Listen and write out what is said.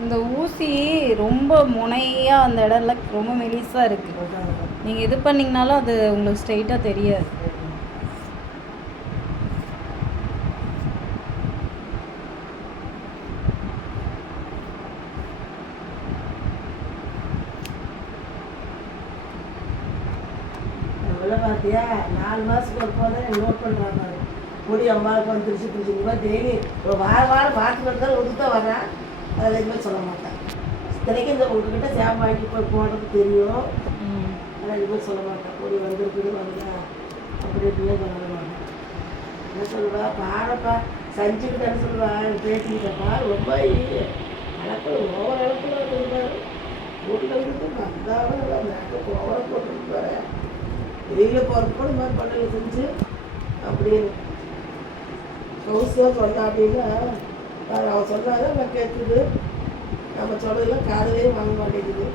இந்த ஊசி ரொம்ப முனையாக அந்த இடம்லாம் ரொம்ப மெலிசாக இருக்குது. நீங்கள் இது பண்ணிங்கனாலும் அது உங்களுக்கு ஸ்ட்ரைட்டாக தெரியாது. பார்த்தியா 4 மாதத்துக்கு ஒரு போதே நோட் பண்ணுறாங்க. முடி அம்மாவுக்கு வந்துருச்சு பிடிச்சிங்க டெய்லி ஒரு வாரம் பார்த்துக்கிட்டு தான் ஒதுக்க வரேன். அதில் எதுவுமே சொல்ல மாட்டேன். இத்தனைக்கும் இந்த உங்ககிட்ட சேம் வாங்கி போய் போடுறது தெரியும். ஆனால் எதுவுமே சொல்ல மாட்டேன். முடி வந்துருக்குது வரல அப்படி இப்படியே சொல்ல மாட்டேன். என்ன சொல்லுவா பாடப்பா செஞ்சுக்கிட்டு என்ன சொல்லுவா பேசிக்கிட்டப்பா ரொம்ப எனக்கு ஒவ்வொரு இடத்துல வந்துருப்பாரு. வீட்டில் இருந்து வந்தாலும் மேக்கப் ஓவர போட்டுட்டு வரேன். வெளியில் போகிறது கூட இந்த மாதிரி பண்ணல செஞ்சு அப்படின்னு ஹவுஸாக சொன்னா அப்படின்னா அவன் சொன்னாதான் நான் கேட்குது. நம்ம சொல்றதெல்லாம் காதலையும் வாங்க மாட்டேங்குது.